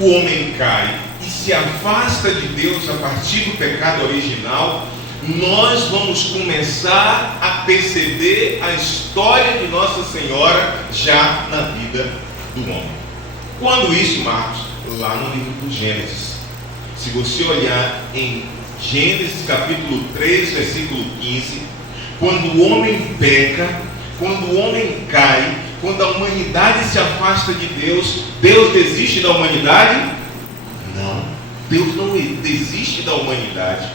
o homem cai e se afasta de Deus a partir do pecado original, nós vamos começar a perceber a história de Nossa Senhora já na vida do homem. Quando isso, Marcos? Lá no livro do Gênesis. Se você olhar em Gênesis capítulo 3, versículo 15, quando o homem peca, quando o homem cai, quando a humanidade se afasta de Deus, Deus desiste da humanidade? Não, Deus não desiste da humanidade.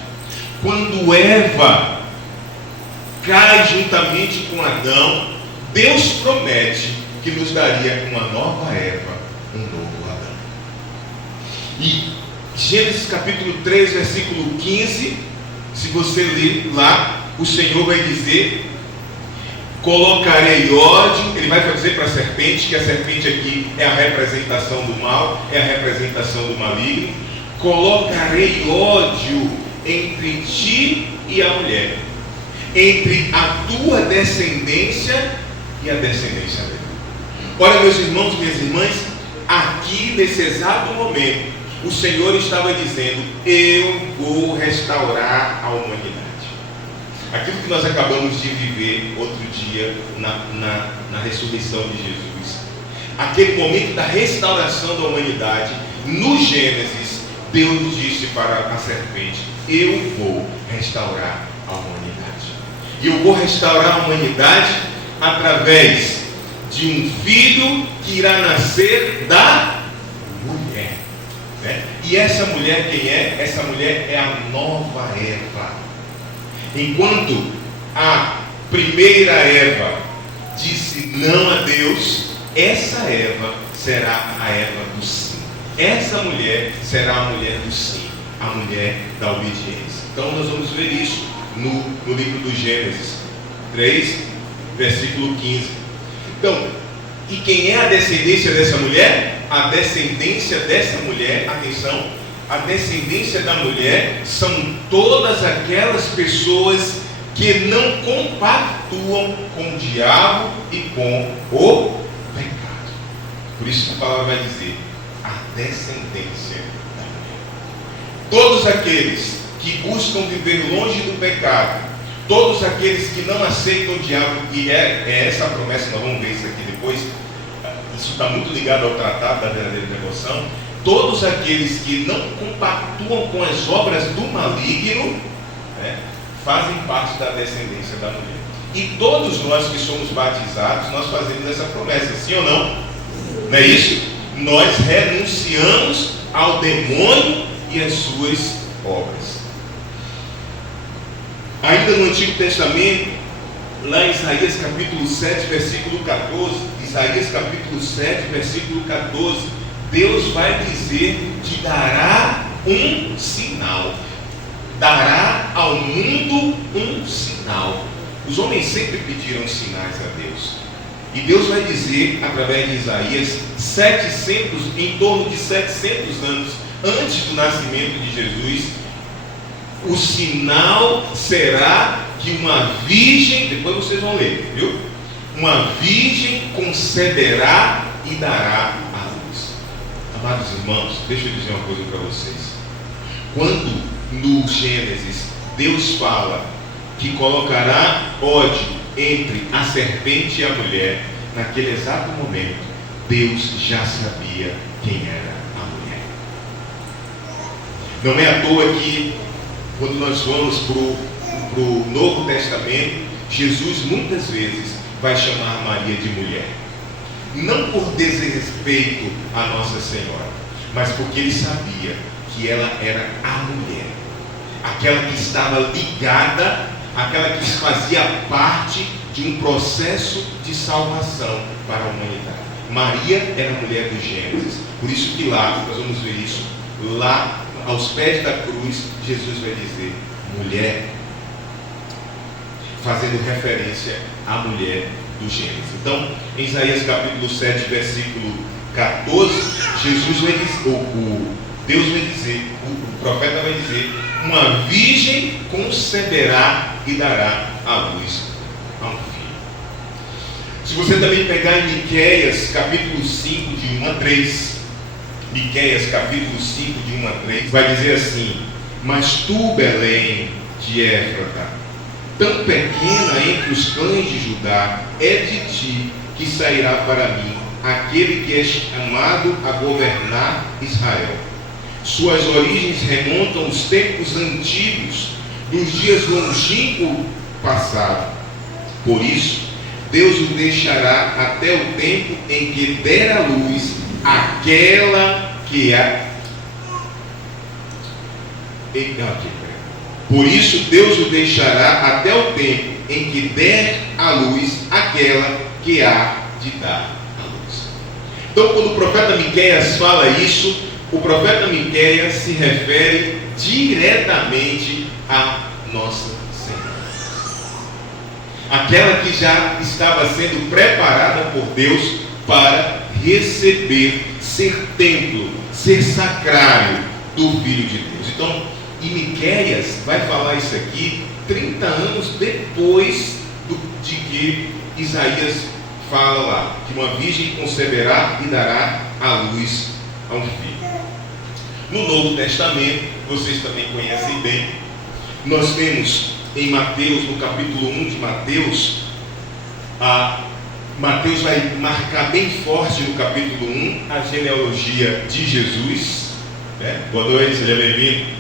Quando Eva cai juntamente com Adão, Deus promete que nos daria uma nova Eva, um novo Adão. E Gênesis capítulo 3, versículo 15, se você ler lá, o Senhor vai dizer: colocarei ódio. Ele vai dizer para a serpente, que a serpente aqui é a representação do mal, é a representação do maligno. Colocarei ódio entre ti e a mulher, entre a tua descendência e a descendência dela. Olha, meus irmãos e minhas irmãs, aqui nesse exato momento, o Senhor estava dizendo: eu vou restaurar a humanidade. Aquilo que nós acabamos de viver outro dia na ressurreição de Jesus, aquele momento da restauração da humanidade, no Gênesis, Deus disse para a serpente: eu vou restaurar a humanidade. E eu vou restaurar a humanidade através de um filho que irá nascer da mulher. Né? E essa mulher quem é? Essa mulher é a nova Eva. Enquanto a primeira Eva disse não a Deus, essa Eva será a Eva do sim. Essa mulher será a mulher do sim, a mulher da obediência. Então nós vamos ver isso no livro do Gênesis 3, versículo 15. Então, e quem é a descendência dessa mulher? A descendência dessa mulher, atenção, a descendência da mulher são todas aquelas pessoas que não compactuam com o diabo e com o pecado. Por isso que a palavra vai dizer: a descendência da mulher. Todos aqueles que buscam viver longe do pecado, todos aqueles que não aceitam o diabo, e é essa a promessa, nós vamos ver isso aqui depois, isso está muito ligado ao tratado da verdadeira devoção. Todos aqueles que não compactuam com as obras do maligno, né, fazem parte da descendência da mulher. E todos nós que somos batizados, nós fazemos essa promessa, sim ou não? Não é isso? Nós renunciamos ao demônio e às suas obras. Ainda no Antigo Testamento, lá em Isaías capítulo 7, versículo 14, Isaías capítulo 7, versículo 14, Deus vai dizer que dará um sinal. Dará ao mundo um sinal. Os homens sempre pediram sinais a Deus. E Deus vai dizer, através de Isaías, em torno de 700 anos antes do nascimento de Jesus, o sinal será que uma virgem, depois vocês vão ler, viu? Uma virgem conceberá e dará a luz. Amados irmãos, deixa eu dizer uma coisa para vocês. Quando no Gênesis Deus fala que colocará ódio entre a serpente e a mulher, naquele exato momento Deus já sabia quem era a mulher. Não é à toa que quando nós vamos para o Novo Testamento, Jesus muitas vezes vai chamar Maria de mulher. Não por desrespeito à Nossa Senhora, mas porque ele sabia que ela era a mulher, aquela que estava ligada, aquela que fazia parte de um processo de salvação para a humanidade. Maria era a mulher do Gênesis. Por isso que lá, nós vamos ver isso, lá aos pés da cruz, Jesus vai dizer mulher, fazendo referência à mulher do Gênesis. Então, em Isaías capítulo 7, versículo 14, Jesus vai dizer, Deus vai dizer, o profeta vai dizer: uma virgem conceberá e dará à luz a um filho. Se você também pegar em Miqueias capítulo 5, de 1 a 3, Miqueias capítulo 5, de 1 a 3, vai dizer assim: mas tu, Belém de Éfrata, tão pequena entre os clãs de Judá, é de ti que sairá para mim aquele que é chamado a governar Israel. Suas origens remontam aos tempos antigos, dos dias longínquos passados. Por isso, Deus o deixará até o tempo em que der à luz aquela que é. Por isso, Deus o deixará até o tempo em que der à luz aquela que há de dar à luz. Então, quando o profeta Miqueias fala isso, o profeta Miqueias se refere diretamente a Nossa Senhora, aquela que já estava sendo preparada por Deus para receber, ser templo, ser sacrário do Filho de Deus. Então, e Miqueias vai falar isso aqui 30 anos depois de que Isaías fala lá, que uma virgem conceberá e dará à luz a um filho. No Novo Testamento, vocês também conhecem bem, nós temos em Mateus, no capítulo 1 de Mateus, Mateus vai marcar bem forte no capítulo 1 a genealogia de Jesus. Boa noite, seja bem-vindo.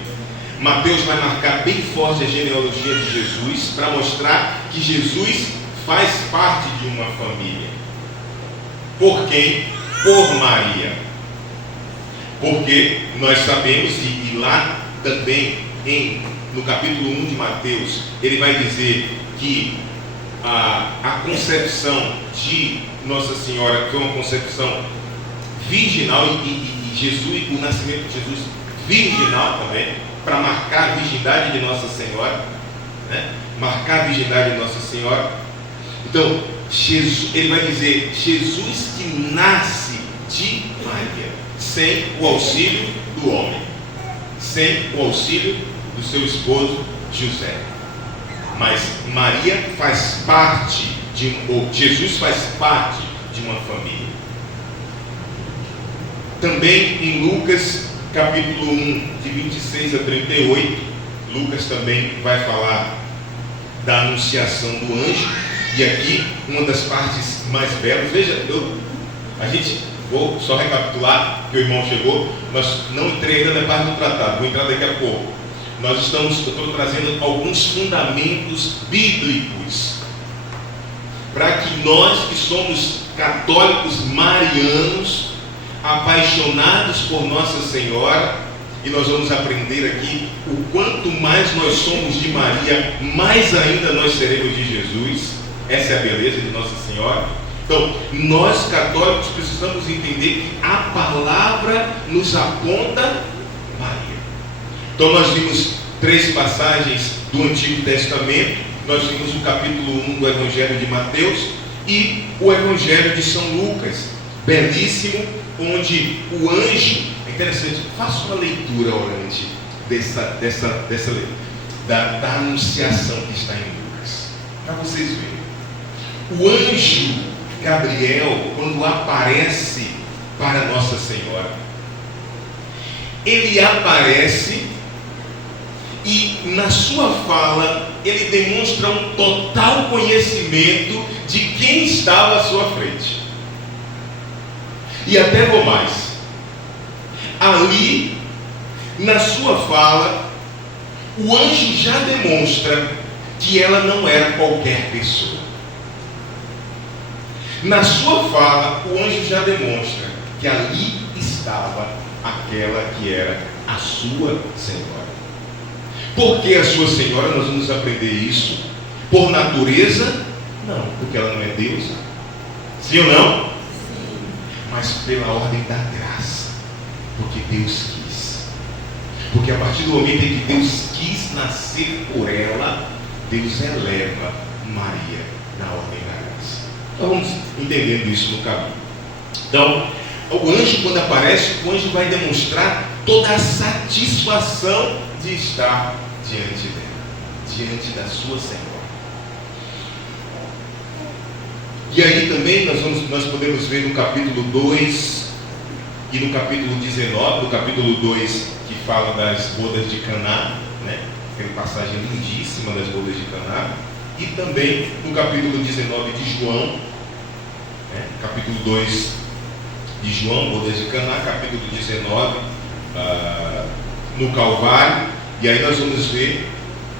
Mateus vai marcar bem forte a genealogia de Jesus para mostrar que Jesus faz parte de uma família. Por quem? Por Maria. Porque nós sabemos, e lá também no capítulo 1 de Mateus, ele vai dizer que a concepção de Nossa Senhora foi uma concepção virginal, e Jesus, o nascimento de Jesus virginal também, para marcar a virgindade de Nossa Senhora, né? Marcar a virgindade de Nossa Senhora. Então, ele vai dizer, Jesus que nasce de Maria, sem o auxílio do homem, sem o auxílio do seu esposo José. Mas Maria faz parte Jesus faz parte de uma família. Também em Lucas capítulo 1, de 26 a 38, Lucas também vai falar da anunciação do anjo. E aqui, uma das partes mais belas, veja, vou só recapitular, que o irmão chegou, mas não entrei ainda na parte do tratado, vou entrar daqui a pouco. Eu estou trazendo alguns fundamentos bíblicos, para que nós que somos católicos marianos, apaixonados por Nossa Senhora, e nós vamos aprender aqui o quanto mais nós somos de Maria, mais ainda nós seremos de Jesus. Essa é a beleza de Nossa Senhora. Então, nós católicos precisamos entender que a palavra nos aponta Maria. Então, nós vimos 3 passagens do Antigo Testamento. Nós vimos o capítulo 1 do Evangelho de Mateus e o Evangelho de São Lucas, belíssimo, onde o anjo, é interessante, faça uma leitura orante da anunciação que está em Lucas, para vocês verem. O anjo Gabriel, quando aparece para Nossa Senhora, ele aparece e na sua fala ele demonstra um total conhecimento de quem estava à sua frente. E até vou mais, ali na sua fala o anjo já demonstra que ela não era qualquer pessoa. Na sua fala, o anjo já demonstra que ali estava aquela que era a sua Senhora. Por que a sua Senhora? Nós vamos aprender isso. Por natureza? Não, porque ela não é Deus. Sim ou não? Sim. Mas pela ordem da graça. Porque Deus quis. Porque a partir do momento em que Deus quis nascer por ela, Deus eleva Maria na ordem da graça. Então vamos entendendo isso no caminho. Então, o anjo, quando aparece, o anjo vai demonstrar toda a satisfação de estar diante dela, diante da sua Senhora. E aí também nós podemos ver no capítulo 2 E no capítulo 19, no capítulo 2, que fala das bodas de Caná, né? Tem uma passagem lindíssima das bodas de Caná. E também no capítulo 19 de João, né? Capítulo 2 de João, bodas de Caná, capítulo 19, no Calvário. E aí nós vamos ver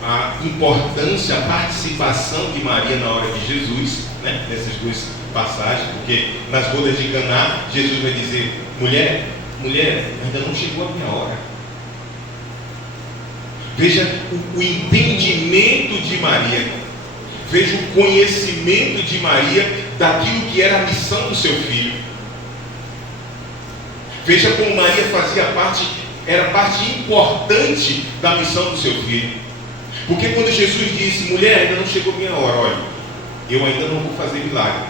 a importância, a participação de Maria na hora de Jesus, né? Nessas duas passagens, porque nas bodas de Caná, Jesus vai dizer: mulher, ainda não chegou a minha hora. Veja o entendimento de Maria, veja o conhecimento de Maria daquilo que era a missão do seu filho. Veja como Maria fazia parte, era parte importante da missão do seu filho. Porque quando Jesus disse: mulher, ainda não chegou a minha hora, olha, eu ainda não vou fazer milagre,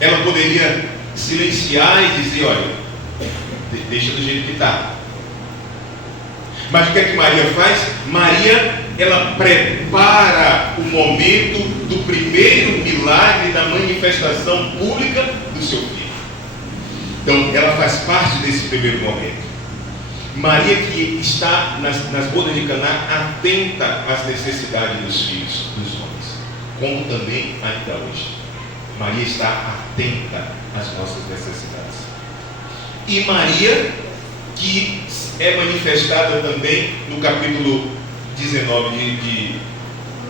ela poderia silenciar e dizer: olha, deixa do jeito que está. Mas o que é que Maria faz? Maria, ela prepara o momento do primeiro milagre da manifestação pública do seu filho. Então, ela faz parte desse primeiro momento. Maria, que está nas bodas de Caná, atenta às necessidades dos filhos, dos homens, como também ainda hoje. Maria está atenta às nossas necessidades. E Maria, que é manifestada também no capítulo 19,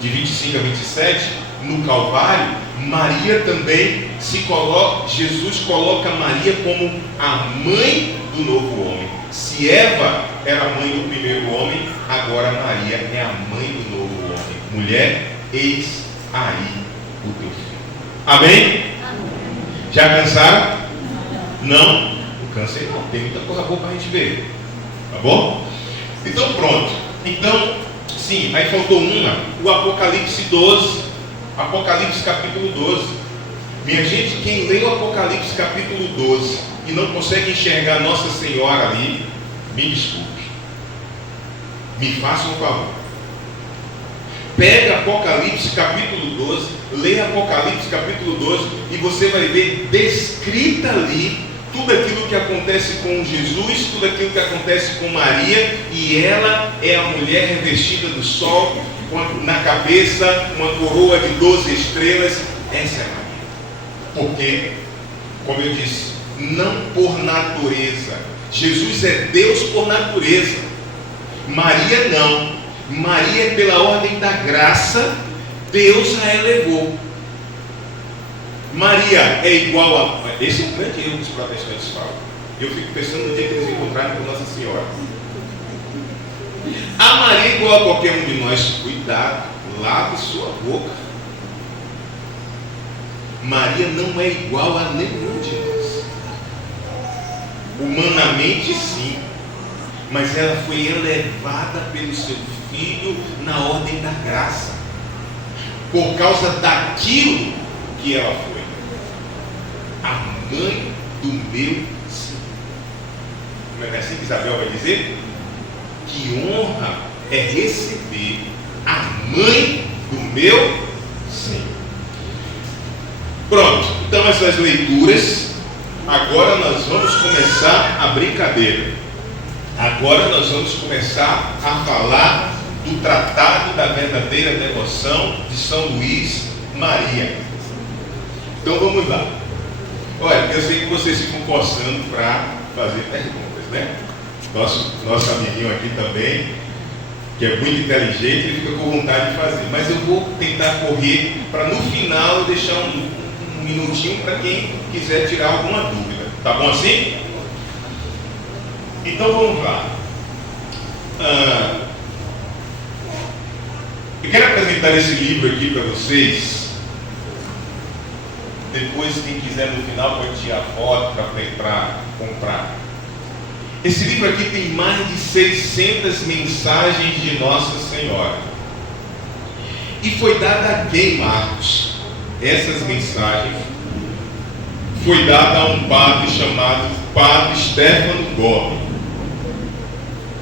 de 25 a 27, no Calvário, Maria também Jesus coloca Maria como a mãe do novo homem. Se Eva era a mãe do primeiro homem, agora Maria é a mãe do novo homem. Mulher, eis aí o teu filho. Amém? Já cansaram? Não? Não cansei não, tem muita coisa boa para a gente ver. Tá bom? Então pronto. Então, sim, aí faltou uma, o Apocalipse 12. Apocalipse capítulo 12. Minha gente, quem lê o Apocalipse capítulo 12 e não consegue enxergar Nossa Senhora ali, me desculpe, me faça um favor. Pega Apocalipse capítulo 12, lê Apocalipse capítulo 12 e você vai ver descrita ali tudo aquilo que acontece com Jesus, tudo aquilo que acontece com Maria, e ela é a mulher revestida do sol, na cabeça uma coroa de 12 estrelas. Essa é a Maria. Porque, como eu disse, não por natureza. Jesus é Deus por natureza. Maria não. Maria, pela ordem da graça, Deus a elevou. Maria é igual a... Esse é um grande erro que os protestantes falam. Eu fico pensando no dia que eles encontrarem com Nossa Senhora. A Maria é igual a qualquer um de nós. Cuidado, lave sua boca. Maria não é igual a nenhum de nós. Humanamente sim, mas ela foi elevada pelo seu filho na ordem da graça, por causa daquilo que ela foi, a mãe do meu Senhor. Não é assim que Isabel vai dizer? Que honra é receber a mãe do meu Senhor. Pronto, então essas leituras, agora nós vamos começar a brincadeira. Agora nós vamos começar a falar do Tratado da Verdadeira Devoção de São Luís Maria. Então vamos lá. Olha, eu sei que vocês ficam coçando para fazer perguntas, né? Nosso amiguinho aqui também, que é muito inteligente, ele fica com vontade de fazer. Mas eu vou tentar correr para no final deixar um minutinho para quem quiser tirar alguma dúvida. Tá bom assim? Então vamos lá. Eu quero apresentar esse livro aqui para vocês. Depois, quem quiser no final pode tirar foto para comprar. Esse livro aqui tem mais de 600 mensagens de Nossa Senhora. E foi dada a quem, Marcos? Essas mensagens foi dada a um padre chamado Padre Stefano Gobi,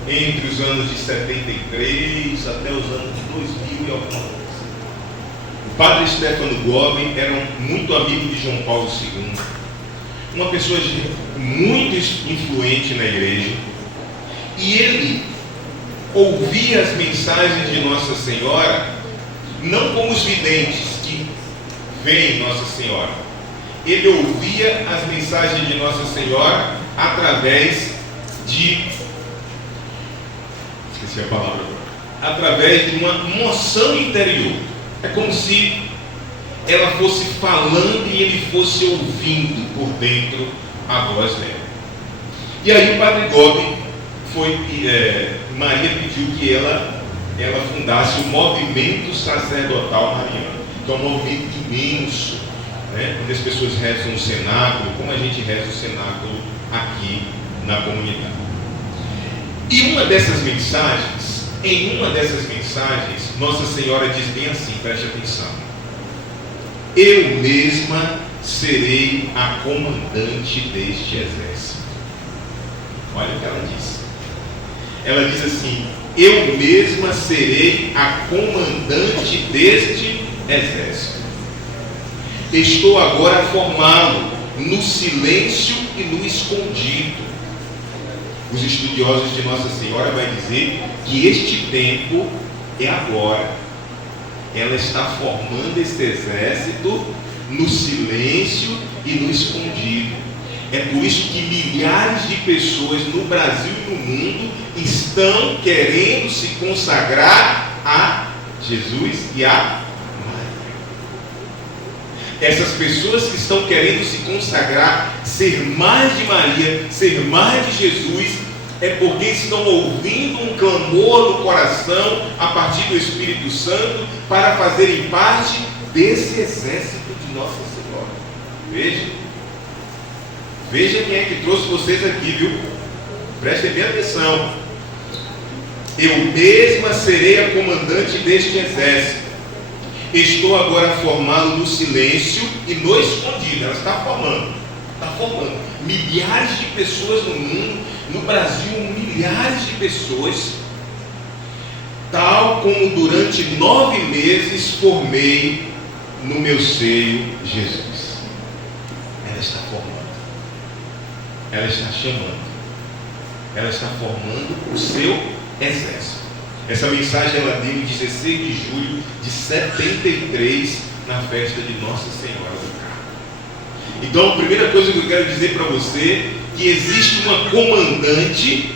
entre os anos de 73 até os anos de 2000 e alguma coisa. O Padre Stefano Gobi era muito amigo de João Paulo II. uma pessoa muito influente na igreja, e ele ouvia as mensagens de Nossa Senhora, não como os videntes que veem Nossa Senhora. Ele ouvia as mensagens de Nossa Senhora através de... esqueci a palavra agora. Através de uma moção interior. É como se ela fosse falando e ele fosse ouvindo por dentro a voz dela. E aí o Padre Gobi Maria pediu que ela fundasse o movimento sacerdotal mariano, que é um movimento imenso, né? Onde as pessoas rezam o cenáculo, como a gente reza o cenáculo aqui na comunidade. E em uma dessas mensagens, Nossa Senhora diz bem assim, preste atenção: eu mesma serei a comandante deste exército. Olha o que ela diz. Ela diz assim: eu mesma serei a comandante deste exército. Estou agora a formá-lo no silêncio e no escondido. Os estudiosos de Nossa Senhora vão dizer que este tempo é agora. Ela está formando esse exército no silêncio e no escondido. É por isso que milhares de pessoas no Brasil e no mundo estão querendo se consagrar a Jesus e a Maria. Essas pessoas que estão querendo se consagrar, ser mais de Maria, ser mais de Jesus, é porque estão ouvindo um clamor no coração a partir do Espírito Santo para fazerem parte desse exército de Nossa Senhora. Veja quem é que trouxe vocês aqui, viu? Prestem bem atenção. Eu mesma serei a comandante deste exército. Estou agora a formá-lo no silêncio e no escondido. Ela está formando. Milhares de pessoas no mundo, no Brasil, milhares de pessoas, tal como durante 9 meses formei no meu seio Jesus. Ela está formando. Ela está chamando, ela está formando o seu exército. Essa mensagem ela deu em 16 de julho de 73, na festa de Nossa Senhora do Carmo. Então, a primeira coisa que eu quero dizer para você, que existe uma comandante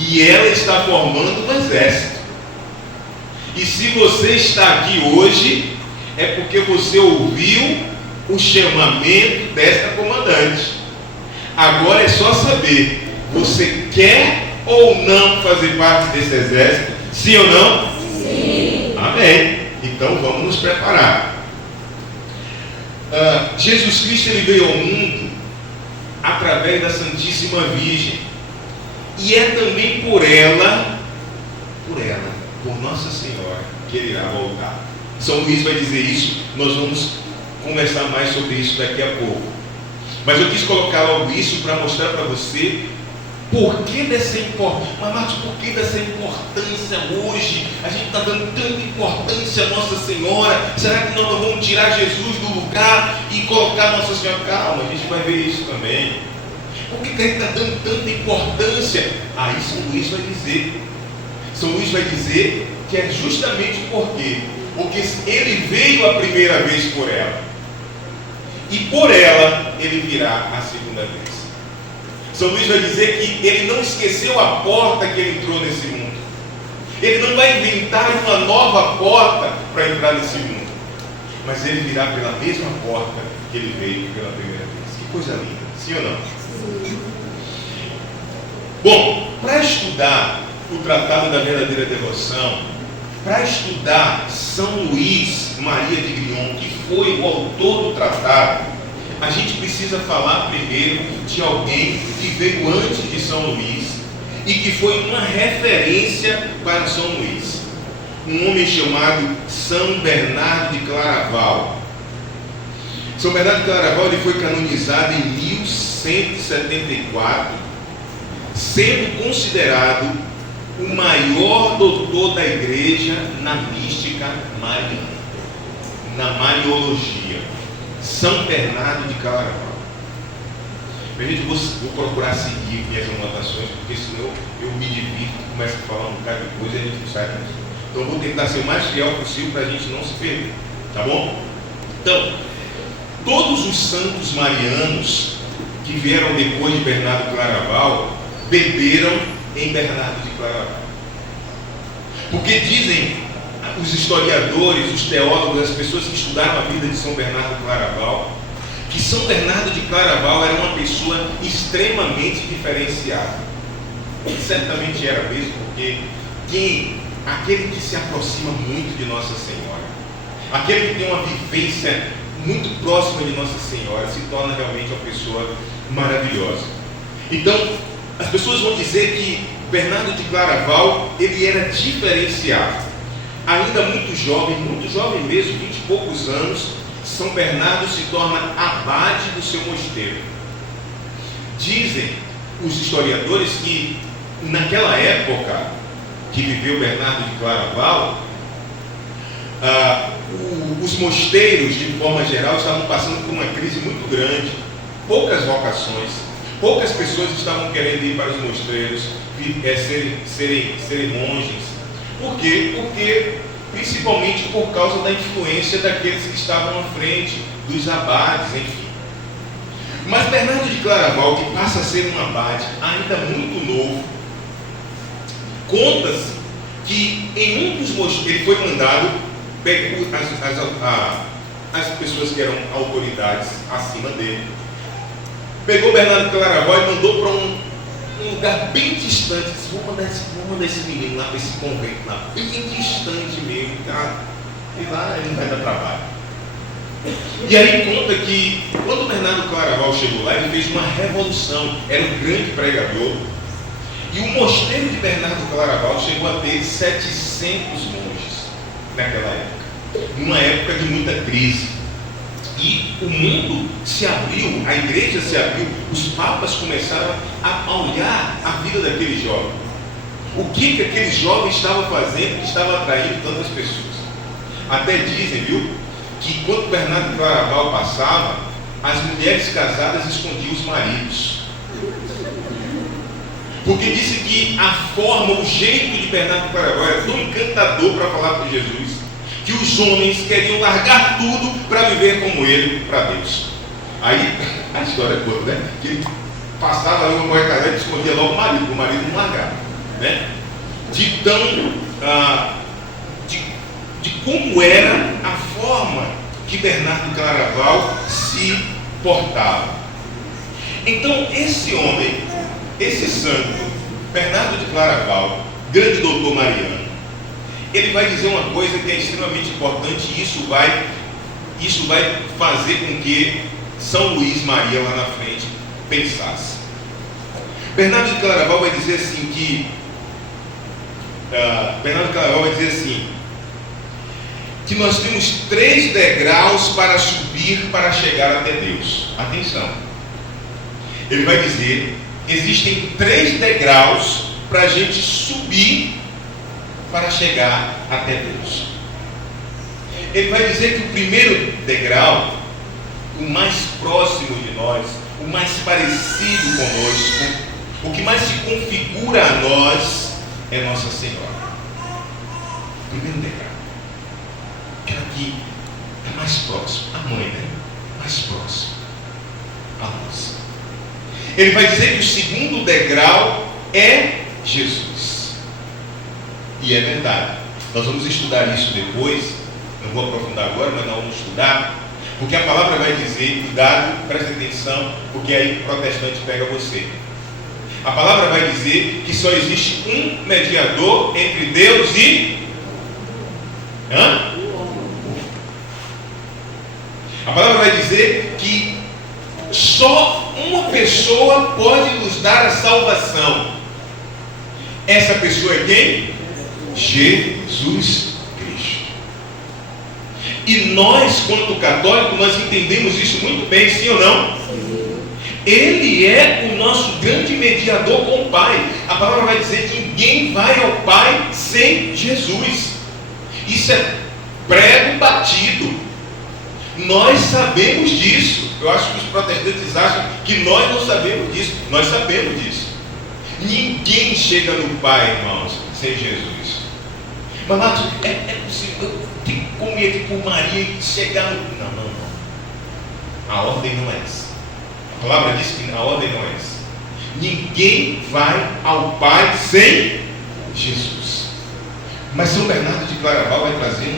e ela está formando um exército. E se você está aqui hoje, é porque você ouviu o chamamento desta comandante. Agora é só saber, você quer ou não fazer parte desse exército? Sim ou não? Sim. Amém. Então vamos nos preparar. Jesus Cristo ele veio ao mundo através da Santíssima Virgem. E é também por Nossa Senhora, que ele irá voltar. São Luís vai dizer isso, nós vamos conversar mais sobre isso daqui a pouco. Mas eu quis colocar logo isso para mostrar para você por que dessa importância. Mas Marcos, por que dessa importância hoje? A gente está dando tanta importância a Nossa Senhora. Será que nós não vamos tirar Jesus do lugar e colocar Nossa Senhora? Calma, a gente vai ver isso também. Por que a gente está dando tanta importância? Aí São Luís vai dizer. São Luís vai dizer que é justamente porque ele veio a primeira vez por ela. E por ela, ele virá a segunda vez. São Luís vai dizer que ele não esqueceu a porta que ele entrou nesse mundo. Ele não vai inventar uma nova porta para entrar nesse mundo. Mas ele virá pela mesma porta que ele veio pela primeira vez. Que coisa linda, sim ou não? Sim. Bom, para estudar o Tratado da Verdadeira Devoção, para estudar São Luís Maria de Grion, que foi o autor do tratado, a gente precisa falar primeiro de alguém que veio antes de São Luís e que foi uma referência para São Luís. Um homem chamado São Bernardo de Claraval. São Bernardo de Claraval ele foi canonizado em 1174, sendo considerado o maior doutor da igreja na mística mariana, na mariologia. São Bernardo de Claraval. Gente, vou procurar seguir minhas anotações, porque senão eu me divirto, começo a falar um bocado de coisa e a gente não sai disso. Então eu vou tentar ser o mais fiel possível para a gente não se perder, tá bom? Então, todos os santos marianos que vieram depois de Bernardo de Claraval beberam em Bernardo de Claraval. Porque dizem os historiadores, os teólogos, as pessoas que estudaram a vida de São Bernardo de Claraval, que São Bernardo de Claraval era uma pessoa extremamente diferenciada. E certamente era mesmo, porque aquele que se aproxima muito de Nossa Senhora, aquele que tem uma vivência muito próxima de Nossa Senhora, se torna realmente uma pessoa maravilhosa. Então, as pessoas vão dizer que Bernardo de Claraval, ele era diferenciado. Ainda muito jovem mesmo, 20 e poucos anos, São Bernardo se torna abade do seu mosteiro. Dizem os historiadores que naquela época que viveu Bernardo de Claraval, os mosteiros, de forma geral, estavam passando por uma crise muito grande. Poucas vocações, poucas pessoas estavam querendo ir para os mosteiros, serem monges. Por quê? Porque principalmente por causa da influência daqueles que estavam à frente, dos abades, enfim. Mas Bernardo de Claraval, que passa a ser um abade ainda muito novo, conta-se que em um dos mosteiros ele foi mandado, as pessoas que eram autoridades acima dele, pegou Bernardo de Claraval e mandou para um lugar bem distante. Disse, vou mandar esse menino lá para esse convento lá, bem distante mesmo, tá? E lá ele não vai dar trabalho. E aí conta que quando Bernardo Claraval chegou lá, ele fez uma revolução, era um grande pregador, e o mosteiro de Bernardo Claraval chegou a ter 700 monges naquela época, numa época de muita crise. E o mundo se abriu, a igreja se abriu, os papas começaram a olhar a vida daquele jovem. O que aquele jovem estava fazendo que estava atraindo tantas pessoas? Até dizem, viu, que quando Bernardo de Claraval passava, as mulheres casadas escondiam os maridos. Porque disse que a forma, o jeito de Bernardo de Claraval era tão encantador para falar com Jesus, que os homens queriam largar tudo para viver como ele, para Deus. Aí, a história toda, né? Que ele passava ali uma mulher casada e escondia logo o marido não largava, né? De como era a forma que Bernardo de Claraval se portava. Então, esse homem, esse santo, Bernardo de Claraval, grande doutor mariano, ele vai dizer uma coisa que é extremamente importante, e isso vai fazer com que São Luís Maria lá na frente pensasse. Bernardo de Claraval vai dizer assim que nós temos 3 degraus para subir para chegar até Deus. Atenção. Ele vai dizer que existem 3 degraus para a gente subir para chegar até Deus. Ele vai dizer que o primeiro degrau, o mais próximo de nós, o mais parecido conosco, o que mais se configura a nós, é Nossa Senhora. Primeiro degrau. Aquela que é mais próximo, a mãe, né? Mais próximo a nós. Ele vai dizer que o segundo degrau é Jesus. E é verdade. Nós vamos estudar isso depois. Não vou aprofundar agora, mas nós vamos estudar. Porque a palavra vai dizer, cuidado, preste atenção, porque aí o protestante pega você. A palavra vai dizer que só existe um mediador entre Deus e... A palavra vai dizer que só uma pessoa pode nos dar a salvação. Essa pessoa é quem? Jesus Cristo. E nós, quanto católicos, nós entendemos isso muito bem, sim ou não? Ele é o nosso grande mediador com o Pai. A palavra vai dizer que ninguém vai ao Pai sem Jesus. Isso é prego batido. Nós sabemos disso. Eu acho que os protestantes acham que nós não sabemos disso. Nós sabemos disso. Ninguém chega no Pai, irmãos, sem Jesus. Mas, Marcos, é possível, eu tenho como ir por Maria e chegar no... Não. A ordem não é essa. A palavra diz que a ordem não é essa. Ninguém vai ao Pai sem Jesus. Mas São Bernardo de Claraval vai trazer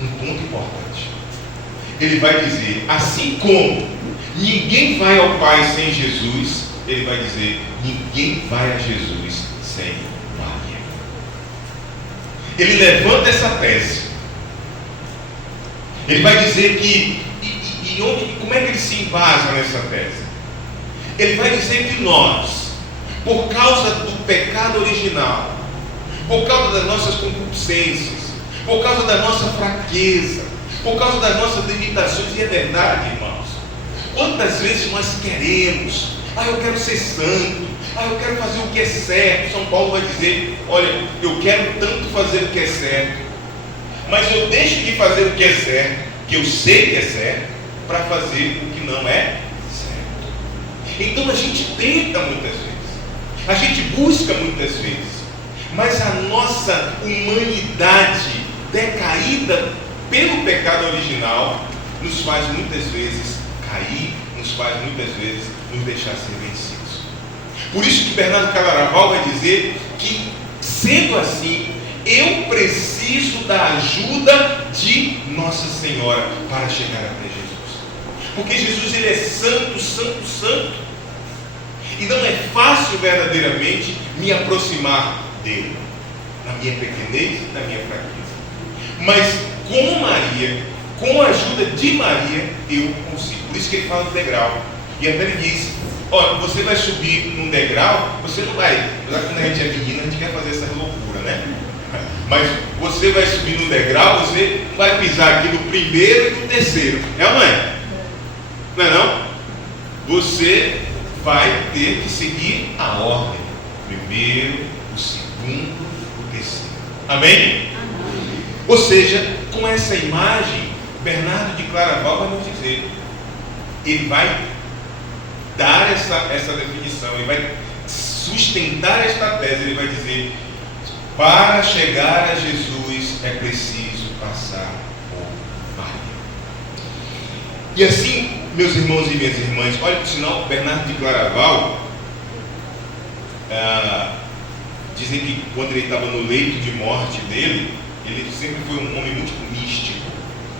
um ponto importante. Ele vai dizer, assim como ninguém vai ao Pai sem Jesus, ele vai dizer, ninguém vai a Jesus sem Maria. Ele levanta essa tese. Ele vai dizer que, como é que ele se embasa nessa tese? Ele vai dizer que nós, por causa do pecado original, por causa das nossas concupiscências, por causa da nossa fraqueza, por causa das nossas limitações, e é verdade, irmãos, quantas vezes nós queremos, eu quero ser santo, eu quero fazer o que é certo. São Paulo vai dizer, olha, eu quero tanto fazer o que é certo, mas eu deixo de fazer o que é certo, que eu sei que é certo, para fazer o que não é certo. Então a gente tenta muitas vezes, a gente busca muitas vezes, mas a nossa humanidade decaída pelo pecado original nos faz muitas vezes cair, nos faz muitas vezes nos deixar ser vencidos. Por isso que Bernardo Claraval vai dizer que, sendo assim, eu preciso da ajuda de Nossa Senhora para chegar até Jesus. Porque Jesus, ele é santo, santo, santo. E não é fácil verdadeiramente me aproximar dele, na minha pequenez e na minha fraqueza. Mas com Maria, com a ajuda de Maria, eu consigo. Por isso que ele fala do degrau. E até ele diz, olha, você vai subir num degrau, você não vai, apesar que quando a gente é menino, a gente quer fazer essa loucura, né? Mas você vai subir num degrau, você vai pisar aqui no primeiro e no terceiro. É ou não é? Não é não? Você vai ter que seguir a ordem. Primeiro, o segundo, o terceiro. Amém? Ou seja, com essa imagem, Bernardo de Claraval vai nos dizer, ele vai dar essa definição, ele vai sustentar esta tese, ele vai dizer, para chegar a Jesus é preciso passar por Maria. E assim, meus irmãos e minhas irmãs, olha, por sinal, Bernardo de Claraval, dizem que quando ele estava no leito de morte dele, ele sempre foi um homem muito místico,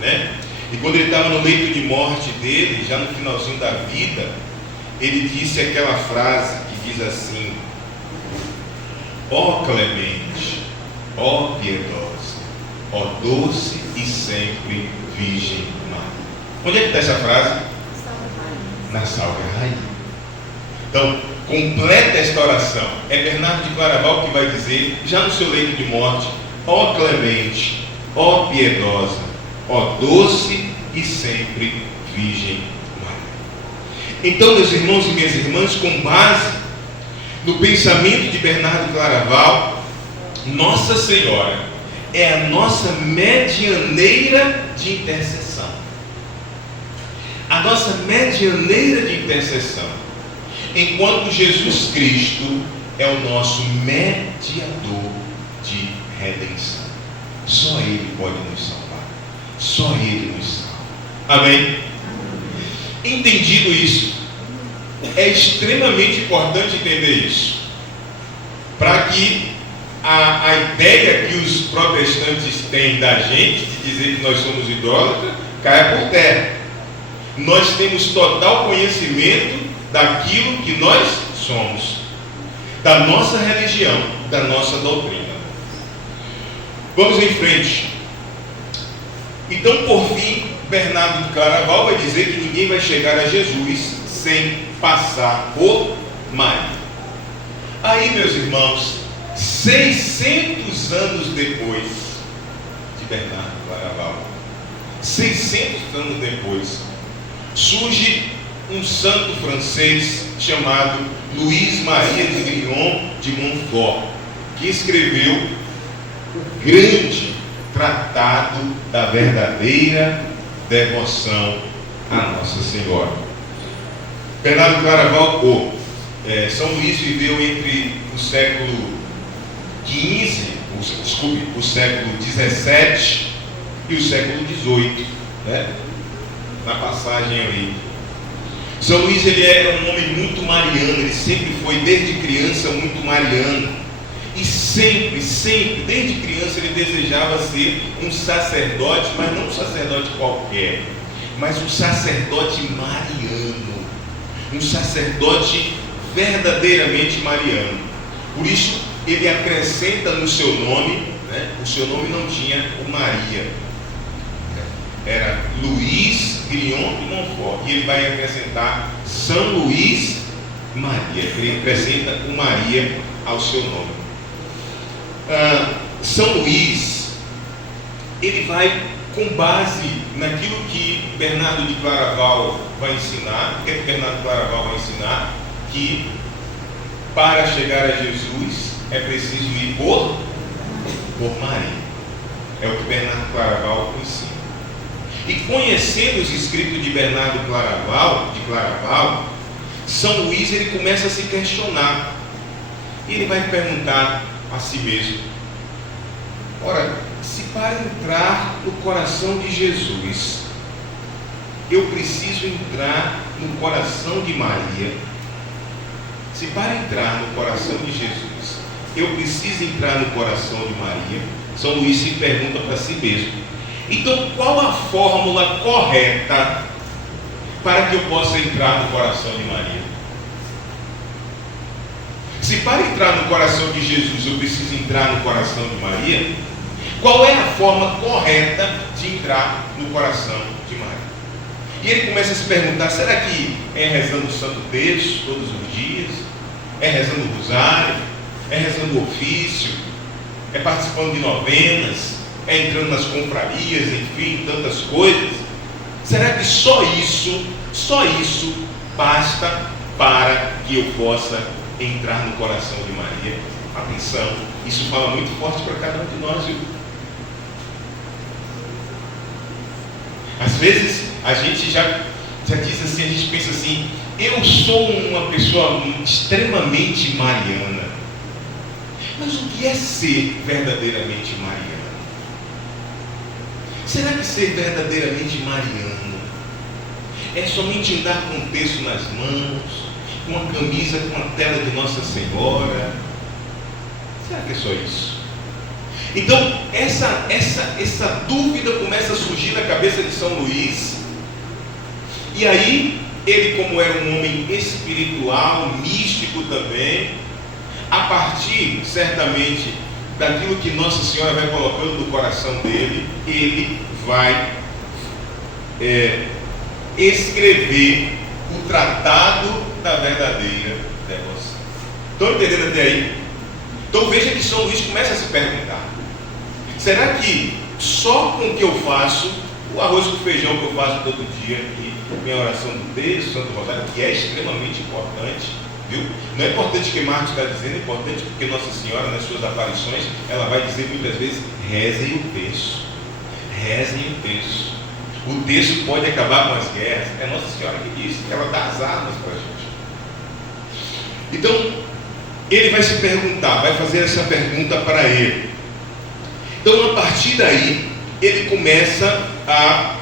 né? E quando ele estava no leito de morte dele, já no finalzinho da vida, ele disse aquela frase que diz assim, ó clemente, ó piedosa, ó doce e sempre Virgem Maria. Onde é que está essa frase? Na Salve Rainha. Então, completa esta oração. É Bernardo de Claraval que vai dizer, já no seu leito de morte, ó clemente, ó piedosa, ó doce e sempre Virgem Maria. Então, meus irmãos e minhas irmãs, com base no pensamento de Bernardo Claraval, Nossa Senhora é a nossa medianeira de intercessão. A nossa medianeira de intercessão. Enquanto Jesus Cristo é o nosso mediador de redenção. Só Ele pode nos salvar. Só Ele nos salva. Amém? Entendido isso, é extremamente importante entender isso, para que a ideia que os protestantes têm da gente, de dizer que nós somos idólatras, caia por terra. Nós temos total conhecimento daquilo que nós somos, da nossa religião, da nossa doutrina. Vamos em frente. Então, por fim, Bernardo de Claraval vai dizer que ninguém vai chegar a Jesus sem passar por Maria. Aí, meus irmãos, 600 anos depois de Bernardo de Claraval, 600 anos depois, surge um santo francês chamado Luís Maria de Grignon de Montfort, que escreveu o grande tratado da verdadeira devoção a Nossa Senhora. Bernardo Claraval, São Luís viveu entre o século o século XVII e o século XVIII, né? Na passagem ali. São Luís, ele era um homem muito mariano, ele sempre foi, desde criança, muito mariano. E sempre, desde criança, ele desejava ser um sacerdote, mas não um sacerdote qualquer, mas um sacerdote mariano, um sacerdote verdadeiramente mariano. Por isso, ele acrescenta no seu nome, né? O seu nome não tinha o Maria, era Luís Grignon de Montfort, e ele vai acrescentar São Luís Maria, ele acrescenta o Maria ao seu nome. São Luís, ele vai com base naquilo que Bernardo de Claraval vai ensinar. O que é que Bernardo de Claraval vai ensinar? Que para chegar a Jesus é preciso ir por Maria. É o que Bernardo de Claraval ensina. E conhecendo os escritos de Bernardo de Claraval, São Luís, ele começa a se questionar. E ele vai perguntar a si mesmo: ora, se para entrar no coração de Jesus eu preciso entrar no coração de Maria, se para entrar no coração de Jesus eu preciso entrar no coração de Maria, São Luís se pergunta para si mesmo: então qual a fórmula correta para que eu possa entrar no coração de Maria? Se para entrar no coração de Jesus eu preciso entrar no coração de Maria, qual é a forma correta de entrar no coração de Maria? E ele começa a se perguntar: será que é rezando o Santo Terço todos os dias? É rezando o Rosário? É rezando o ofício? É participando de novenas? É entrando nas confrarias? Enfim, tantas coisas. Será que só isso basta para que eu possa entrar no coração de Maria? Atenção, isso fala muito forte para cada um de nós, viu? Às vezes a gente já diz assim, a gente pensa assim: eu sou uma pessoa extremamente mariana. Mas o que é ser verdadeiramente mariano? Será que ser verdadeiramente mariano é somente andar com um terço nas mãos, com uma camisa com a tela de Nossa Senhora? Será que é só isso? Então, essa dúvida começa a surgir na cabeça de São Luís. E aí, ele, como era um homem espiritual, místico também, a partir, certamente, daquilo que Nossa Senhora vai colocando no coração dele, ele vai escrever o Tratado da Verdadeira Devoção. Estão entendendo até aí? Então veja que São Luís começa a se perguntar: será que só com o que eu faço, o arroz com feijão que eu faço todo dia aqui, minha oração do texto, Santo Rosário, que é extremamente importante, viu? Não é importante o que Marcos está dizendo, é importante porque Nossa Senhora, nas suas aparições, ela vai dizer muitas vezes: rezem o terço, rezem o terço. O terço pode acabar com as guerras. É Nossa Senhora que diz, ela dá as armas para a gente. Então, ele vai se perguntar, vai fazer essa pergunta para ele. Então, a partir daí, ele começa a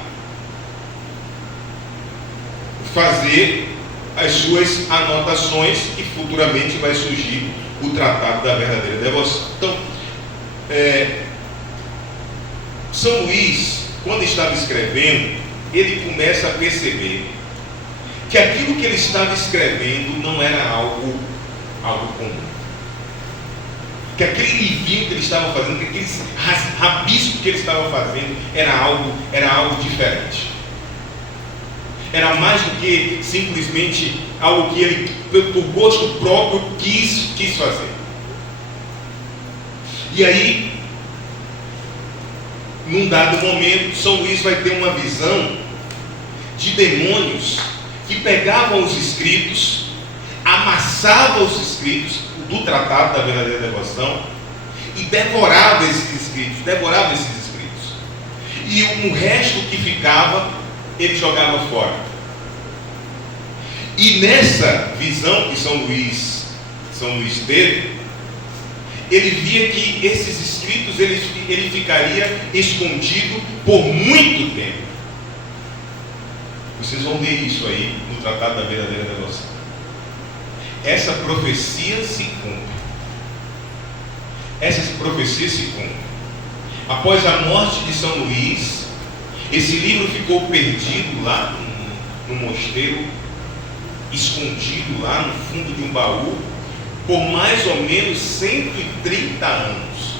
fazer as suas anotações e futuramente vai surgir o Tratado da Verdadeira Devoção. Então, São Luís, quando estava escrevendo, ele começa a perceber que aquilo que ele estava escrevendo não era algo comum. Que aquele livrinho que ele estava fazendo, que aquele rabisco que ele estava fazendo era algo diferente. Era mais do que simplesmente algo que ele, por gosto próprio, quis fazer. E aí, num dado momento, São Luís vai ter uma visão de demônios que pegavam os escritos, amassavam os escritos do Tratado da Verdadeira Devoção e devoravam esses escritos. e o resto que ficava, ele jogava fora. E nessa visão que São Luís teve, ele via que esses escritos ele ficaria escondido por muito tempo. Vocês vão ver isso aí no Tratado da Verdadeira Devoção. Essa profecia se cumpre. Essa profecia se cumpre. Após a morte de São Luís, esse livro ficou perdido lá no mosteiro, escondido lá no fundo de um baú, por mais ou menos 130 anos.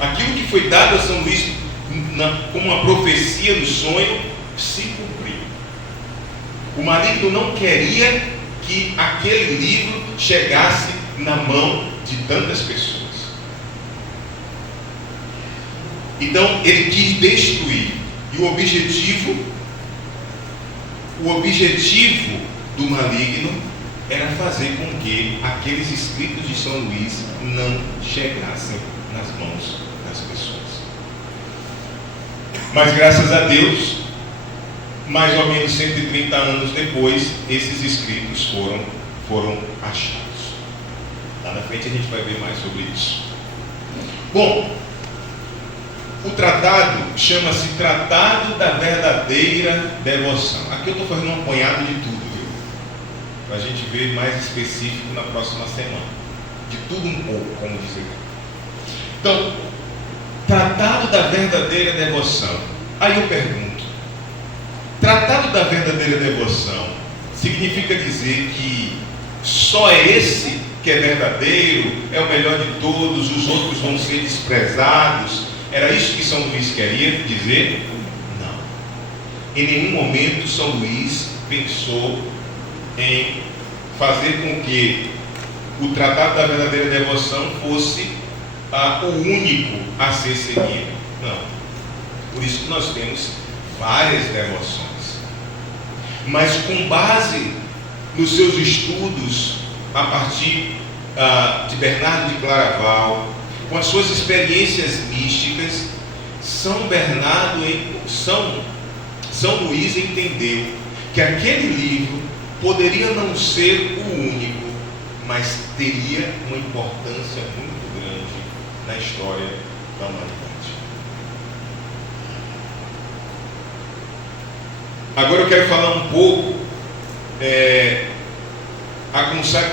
Aquilo que foi dado a São Luís como uma profecia no sonho se cumpriu. O maligno não queria que aquele livro chegasse na mão de tantas pessoas. Então ele quis destruir. E o objetivo do maligno era fazer com que aqueles escritos de São Luís não chegassem nas mãos das pessoas. Mas graças a Deus, mais ou menos 130 anos depois, esses escritos foram achados. Lá na frente a gente vai ver mais sobre isso. Bom, o tratado chama-se Tratado da Verdadeira Devoção. Aqui eu estou fazendo um apanhado de tudo, viu? Para a gente ver mais específico na próxima semana. De tudo um pouco, como dizer. Então, Tratado da Verdadeira Devoção. Aí eu pergunto, Tratado da Verdadeira Devoção significa dizer que só esse que é verdadeiro, é o melhor de todos, os outros vão ser desprezados? Era isso que São Luís queria dizer? Não. Em nenhum momento São Luís pensou em fazer com que o Tratado da Verdadeira Devoção fosse o único a ser seguido. Não. Por isso que nós temos várias devoções. Mas com base nos seus estudos, a partir de Bernardo de Claraval, com as suas experiências místicas, São Luís entendeu que aquele livro poderia não ser o único, mas teria uma importância muito grande na história da humanidade. Agora eu quero falar um pouco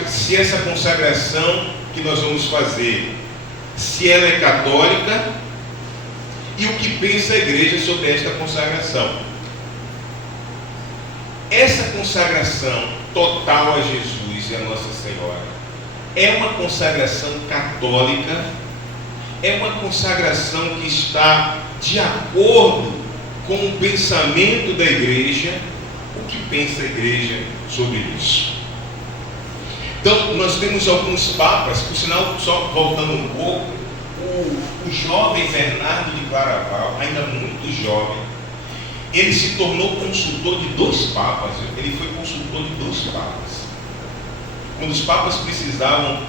se essa consagração que nós vamos fazer, se ela é católica, e o que pensa a igreja sobre esta consagração. Essa consagração total a Jesus e a Nossa Senhora é uma consagração católica, é uma consagração que está de acordo com o pensamento da igreja. O que pensa a igreja sobre isso? Então, nós temos alguns papas, por sinal, só voltando um pouco, o jovem Bernardo de Claraval, ainda muito jovem, ele se tornou consultor de 2 papas, ele foi consultor de 2 papas. Quando os papas precisavam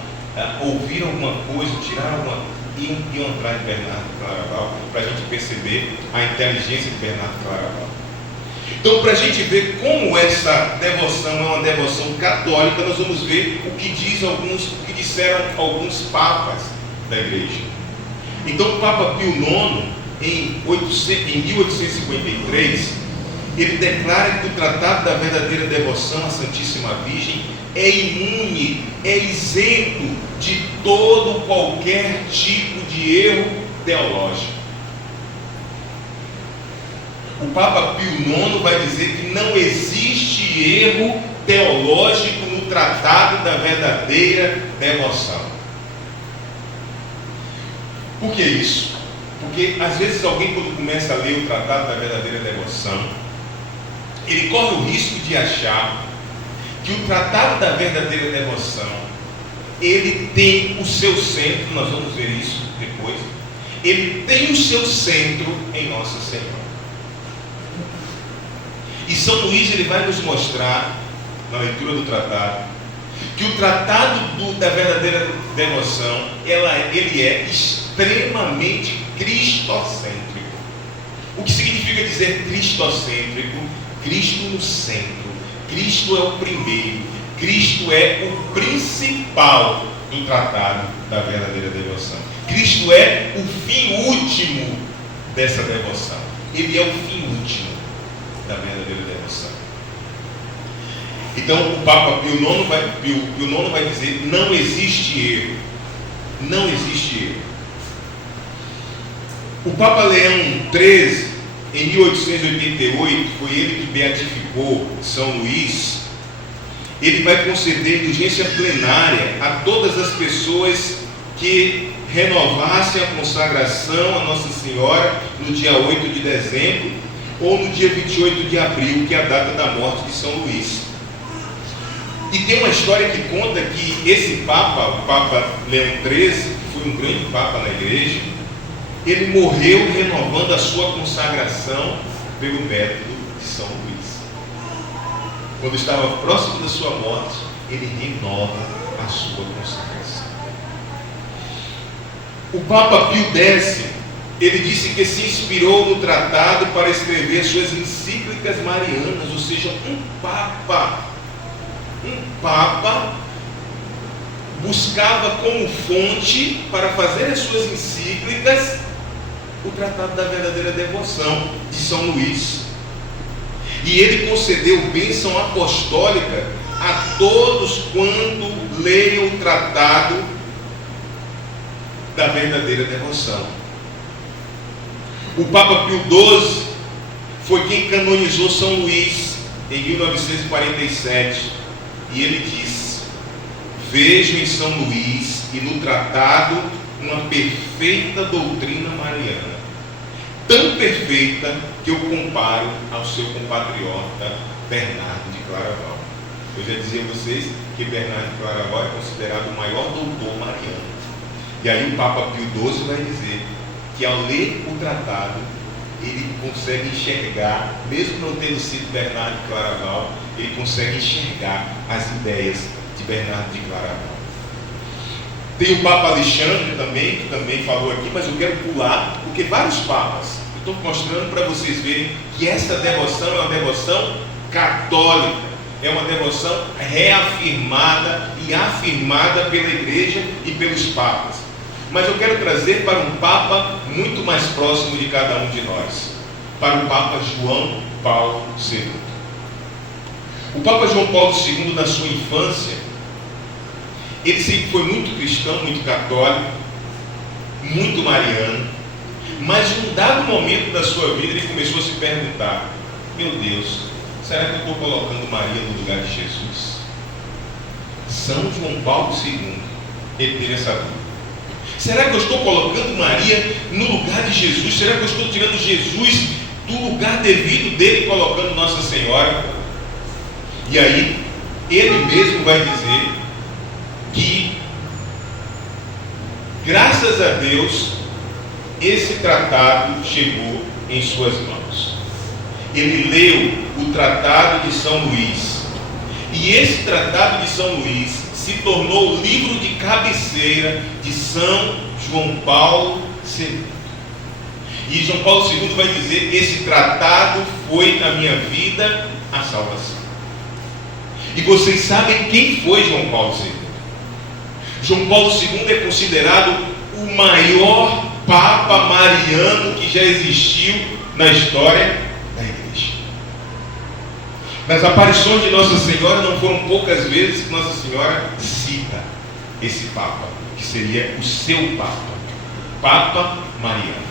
ouvir alguma coisa, tirar alguma, iam atrás de Bernardo de Claraval, para a gente perceber a inteligência de Bernardo de Claraval. Então, para a gente ver como essa devoção é uma devoção católica, nós vamos ver o que disseram alguns papas da igreja. Então, o Papa Pio IX, em 1853, ele declara que o Tratado da Verdadeira Devoção à Santíssima Virgem é imune, é isento de todo qualquer tipo de erro teológico. O Papa Pio IX vai dizer que não existe erro teológico no Tratado da Verdadeira Devoção. Por que isso? Porque às vezes alguém, quando começa a ler o Tratado da Verdadeira Devoção, ele corre o risco de achar que o Tratado da Verdadeira Devoção, ele tem o seu centro, nós vamos ver isso depois, ele tem o seu centro em Nossa Senhora. E São Luís ele vai nos mostrar, na leitura do tratado, que o Tratado da Verdadeira Devoção, ele é extremamente cristocêntrico. O que significa dizer cristocêntrico? Cristo no centro. Cristo é o primeiro. Cristo é o principal no tratado da verdadeira devoção. Cristo é o fim último dessa devoção. Ele é o fim último da verdadeira devoção. Então o Papa Pio IX vai dizer: não existe erro. Não existe erro. O Papa Leão XIII, em 1888, foi ele que beatificou São Luís. Ele vai conceder indulgência plenária a todas as pessoas que renovassem a consagração a Nossa Senhora no dia 8 de dezembro ou no dia 28 de abril, que é a data da morte de São Luís. E tem uma história que conta que esse Papa, o Papa Leão XIII, que foi um grande Papa na igreja, ele morreu renovando a sua consagração pelo método de São Luís. Quando estava próximo da sua morte, ele renova a sua consagração. O Papa Pio X, ele disse que se inspirou no tratado para escrever suas encíclicas marianas, ou seja, um Papa buscava como fonte para fazer as suas encíclicas o Tratado da Verdadeira Devoção de São Luís. E ele concedeu bênção apostólica a todos quando leiam o Tratado da Verdadeira Devoção. O Papa Pio XII foi quem canonizou São Luís em 1947. E ele diz: vejo em São Luís e no tratado uma perfeita doutrina mariana, tão perfeita que eu comparo ao seu compatriota Bernardo de Claraval. Eu já dizia a vocês que Bernardo de Claraval é considerado o maior doutor mariano. E aí o Papa Pio XII vai dizer que ao ler o tratado, ele consegue enxergar, mesmo não tendo sido Bernardo de Claraval, ele consegue enxergar as ideias de Bernardo de Claraval. Tem o Papa Alexandre também, que também falou aqui, mas eu quero pular, porque vários papas, eu estou mostrando para vocês verem que essa devoção é uma devoção católica, é uma devoção reafirmada e afirmada pela igreja e pelos papas. Mas eu quero trazer para um Papa muito mais próximo de cada um de nós, para o Papa João Paulo II. O Papa João Paulo II, na sua infância, ele sempre foi muito cristão, muito católico, muito mariano, mas em um dado momento da sua vida ele começou a se perguntar: meu Deus, será que eu estou colocando Maria no lugar de Jesus? São João Paulo II, ele teve essa dúvida. Será que eu estou colocando Maria no lugar de Jesus? Será que eu estou tirando Jesus do lugar devido dele e colocando Nossa Senhora? E aí, ele mesmo vai dizer que, graças a Deus, esse tratado chegou em suas mãos. Ele leu o Tratado de São Luís. E esse Tratado de São Luís se tornou o livro de cabeceira de São João Paulo II. E João Paulo II vai dizer: esse tratado foi na minha vida a salvação. E vocês sabem quem foi João Paulo II? João Paulo II é considerado o maior Papa mariano que já existiu na história da igreja. Nas aparições de Nossa Senhora, não foram poucas vezes que Nossa Senhora cita esse Papa, que seria o seu Papa, Papa Mariano.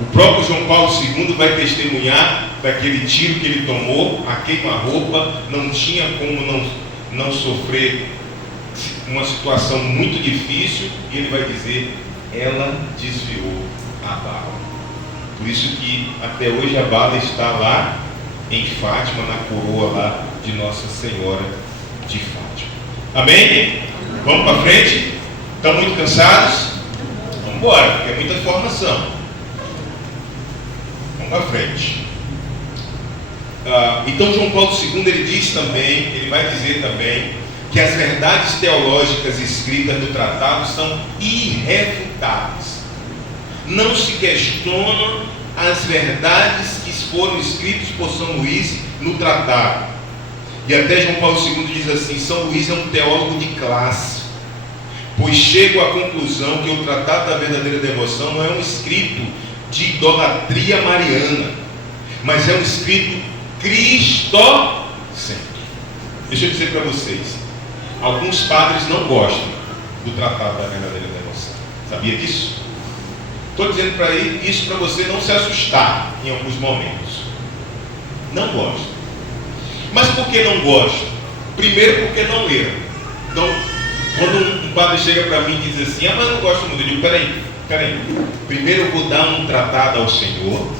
O próprio João Paulo II vai testemunhar daquele tiro que ele tomou, a queima-roupa, não tinha como não sofrer uma situação muito difícil, e ele vai dizer: ela desviou a bala. Por isso que até hoje a bala está lá em Fátima, na coroa lá de Nossa Senhora de Fátima. Amém? Vamos para frente? Estão muito cansados? Vamos embora, porque é muita informação. Vamos para frente. Então João Paulo II ele diz também, ele vai dizer também, que as verdades teológicas escritas no tratado são irrefutáveis. Não se questiona as verdades que foram escritas por São Luís no tratado. E até João Paulo II diz assim: São Luís é um teólogo de classe, pois chego à conclusão que o Tratado da Verdadeira Devoção não é um escrito de idolatria mariana, mas é um escrito cristocêntrico. Deixa eu dizer para vocês, alguns padres não gostam do Tratado da Verdadeira Devoção. Sabia disso? Estou dizendo para isso para você não se assustar em alguns momentos. Não gosta. Mas por que não gosta? Primeiro, porque não leram. Então, quando um padre chega para mim e diz assim: mas eu não gosto muito, eu digo: peraí. Primeiro eu vou dar um tratado ao Senhor.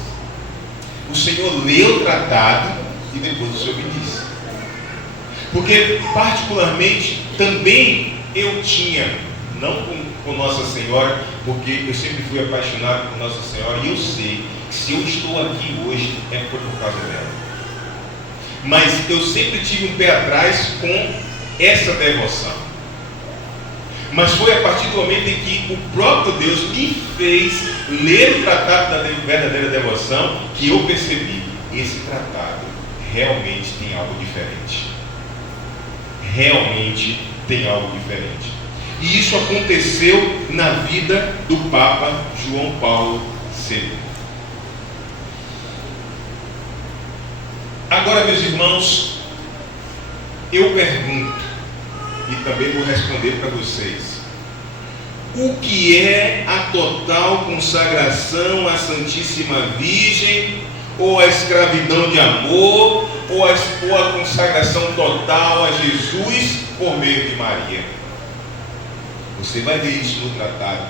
O Senhor lê o tratado e depois o Senhor me diz. Porque, particularmente, também eu tinha, não com Nossa Senhora, porque eu sempre fui apaixonado por Nossa Senhora, e eu sei que se eu estou aqui hoje é por causa dela. Mas eu sempre tive um pé atrás com essa devoção. Mas foi a partir do momento em que o próprio Deus me fez ler o Tratado da Verdadeira Devoção que eu percebi: esse tratado realmente tem algo diferente. Realmente tem algo diferente. E isso aconteceu na vida do Papa João Paulo II. Agora, meus irmãos, eu pergunto, e também vou responder para vocês: o que é a total consagração à Santíssima Virgem, ou a escravidão de amor, ou a consagração total a Jesus por meio de Maria? Você vai ver isso no tratado.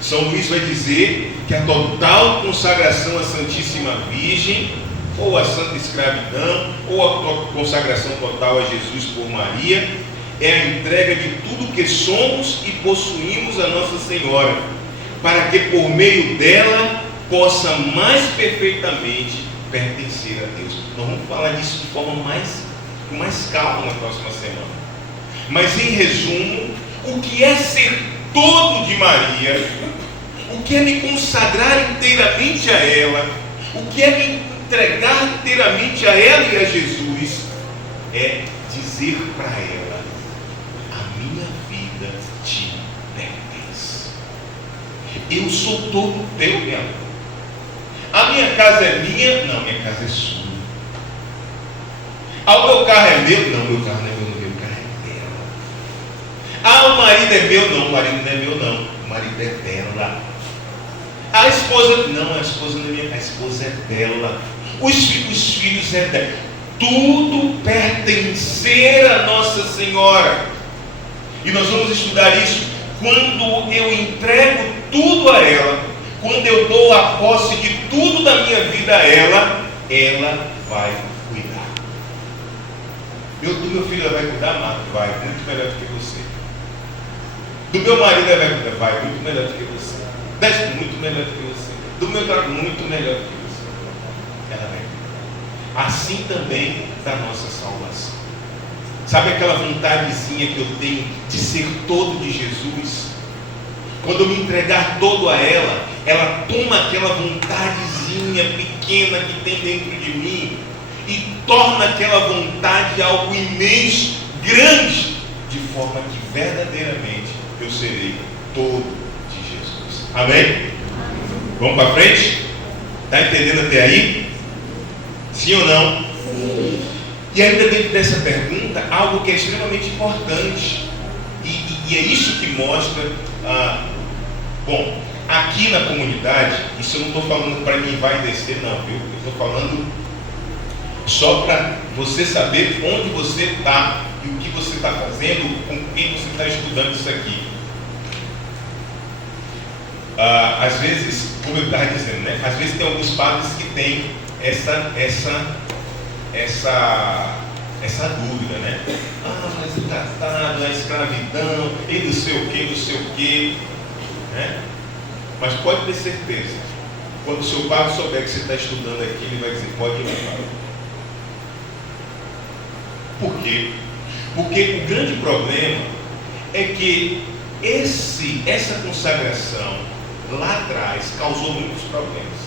São Luís vai dizer que a total consagração à Santíssima Virgem, ou a santa escravidão, ou a consagração total a Jesus por Maria, é a entrega de tudo que somos e possuímos a Nossa Senhora, para que por meio dela possa mais perfeitamente pertencer a Deus. Nós vamos falar disso de forma com mais calma na próxima semana. Mas em resumo, o que é ser todo de Maria, o que é me consagrar inteiramente a ela, o que é me entregar inteiramente a ela e a Jesus, é dizer para ela: a minha vida te pertence. Eu sou todo teu, meu amor. A minha casa é minha? Não, minha casa é sua. O meu carro é meu? Não, meu carro não é meu carro é dela. O marido é meu? Não, o marido não é meu, não. O marido é dela. A esposa? Não, a esposa não é minha, a esposa é dela. Os filhos é dela. Tudo pertencer a Nossa Senhora. E nós vamos estudar isso quando eu entrego tudo a ela, quando eu dou a posse de tudo da minha vida a ela, ela vai cuidar. Do meu filho ela vai cuidar, Marco? Vai, muito melhor do que você. Do meu marido ela vai cuidar? Vai, muito melhor do que você. Muito melhor do que você. Do meu trabalho, muito melhor do que você. Ela vai cuidar. Assim também da nossa salvação. Sabe aquela vontadezinha que eu tenho de ser todo de Jesus? Quando eu me entregar todo a ela, ela toma aquela vontadezinha pequena que tem dentro de mim e torna aquela vontade algo imenso, grande, de forma que verdadeiramente eu serei todo de Jesus. Amém? Vamos para frente? Está entendendo até aí? Sim ou não? Sim. E ainda dentro dessa pergunta, algo que é extremamente importante, e é isso que mostra, bom, aqui na comunidade, isso eu não estou falando para mim vai descer, não, viu? Eu estou falando só para você saber onde você está e o que você está fazendo, com quem você está estudando isso aqui. Às vezes, como eu estava dizendo, né? Às vezes tem alguns padres que têm essa dúvida, né? Mas o tratado, a escravidão, e não sei o que, né? Mas pode ter certeza, quando o seu padre souber que você está estudando aqui, ele vai dizer: pode levar. Por quê? Porque o grande problema é que essa consagração lá atrás causou muitos problemas.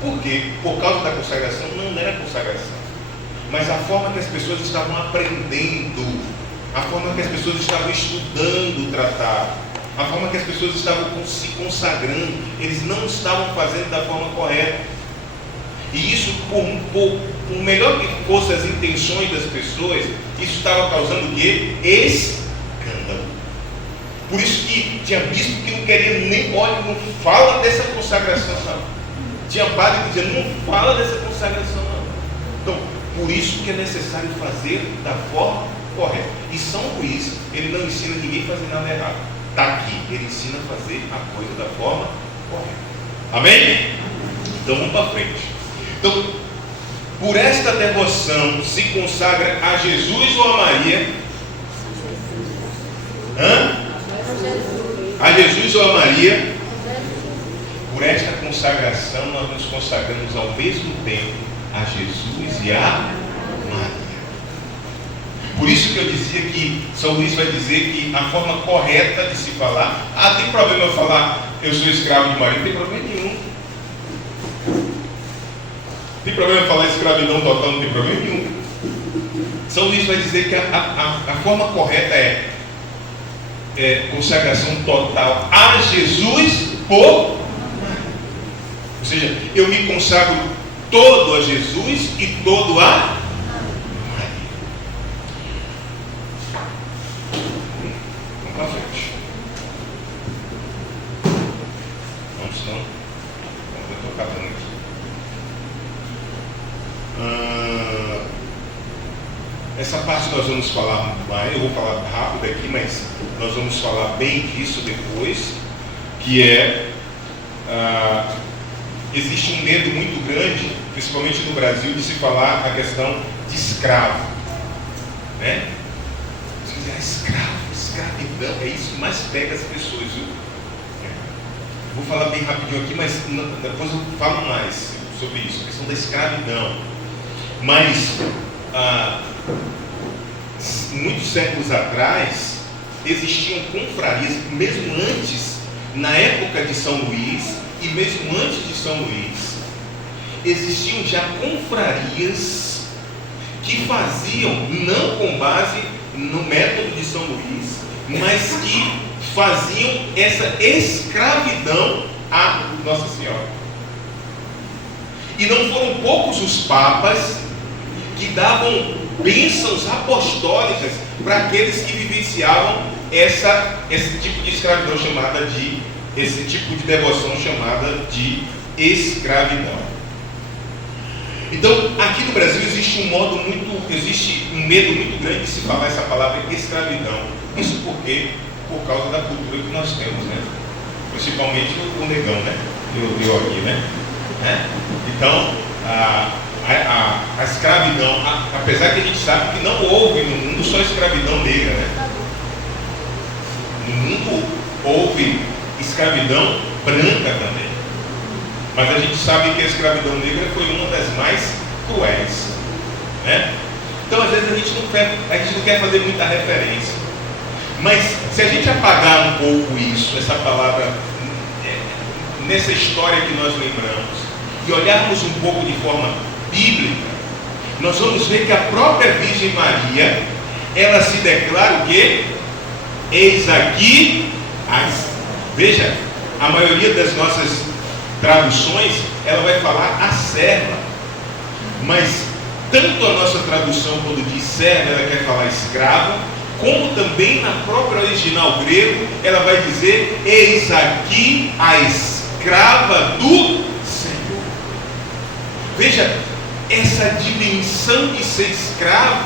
Por quê? Por causa da consagração? Não era consagração, mas a forma que as pessoas estavam aprendendo, a forma que as pessoas estavam estudando o tratado, a forma que as pessoas estavam se consagrando. Eles não estavam fazendo da forma correta. E isso, por melhor que fossem as intenções das pessoas, isso estava causando o quê? Escândalo. Por isso que tinha bispo que não queria nem, olha, não fala dessa consagração não. Tinha padre que dizia, não fala dessa consagração não. Então, por isso que é necessário fazer da forma correta. E São Luís, ele não ensina ninguém a fazer nada errado. Está aqui, ele ensina a fazer a coisa da forma correta. Amém? Então vamos para frente. Então, por esta devoção se consagra a Jesus ou a Maria? A Jesus ou a Maria? Por esta consagração nós nos consagramos ao mesmo tempo a Jesus e a Maria. Por isso que eu dizia que São Luís vai dizer que a forma correta de se falar, tem problema eu falar eu sou escravo de Maria? Não tem problema nenhum. Tem problema falar escravidão total? Não tem problema nenhum. São Luís vai dizer que a forma correta é consagração total a Jesus por Maria. Ou seja, eu me consagro todo a Jesus e todo a Maria. Vamos para frente. Vamos, senão eu estou acabando aqui. Essa parte nós vamos falar mais, eu vou falar rápido aqui, mas nós vamos falar bem disso depois, que existe um medo muito grande, principalmente no Brasil, de se falar a questão de escravo, né? Você diz, escravidão, é isso que mais pega as pessoas, viu? Vou falar bem rapidinho aqui, mas depois eu falo mais sobre isso, a questão da escravidão. Mas muitos séculos atrás existiam confrarias, mesmo antes, na época de São Luís e mesmo antes de São Luís, existiam já confrarias que faziam, não com base no método de São Luís, mas que faziam essa escravidão a Nossa Senhora. E não foram poucos os papas que davam bênçãos apostólicas para aqueles que vivenciavam esse tipo de escravidão esse tipo de devoção chamada de escravidão. Então, aqui no Brasil existe um medo muito grande de se falar essa palavra escravidão. Isso porque, por causa da cultura que nós temos, né? Principalmente o negão, né? Eu aqui, né? Então, a escravidão, apesar que a gente sabe que não houve no mundo só escravidão negra, né? No mundo houve escravidão branca também, mas a gente sabe que a escravidão negra foi uma das mais cruéis, né? Então às vezes a gente não quer fazer muita referência, mas se a gente apagar um pouco isso, essa palavra, nessa história que nós lembramos, e olharmos um pouco de forma bíblica, nós vamos ver que a própria Virgem Maria, ela se declara o quê? Eis aqui veja, a maioria das nossas traduções, ela vai falar a serva, mas tanto a nossa tradução quando diz serva, ela quer falar escrava, como também na própria original grego, ela vai dizer, eis aqui a escrava do Senhor. Veja, essa dimensão de ser escravo,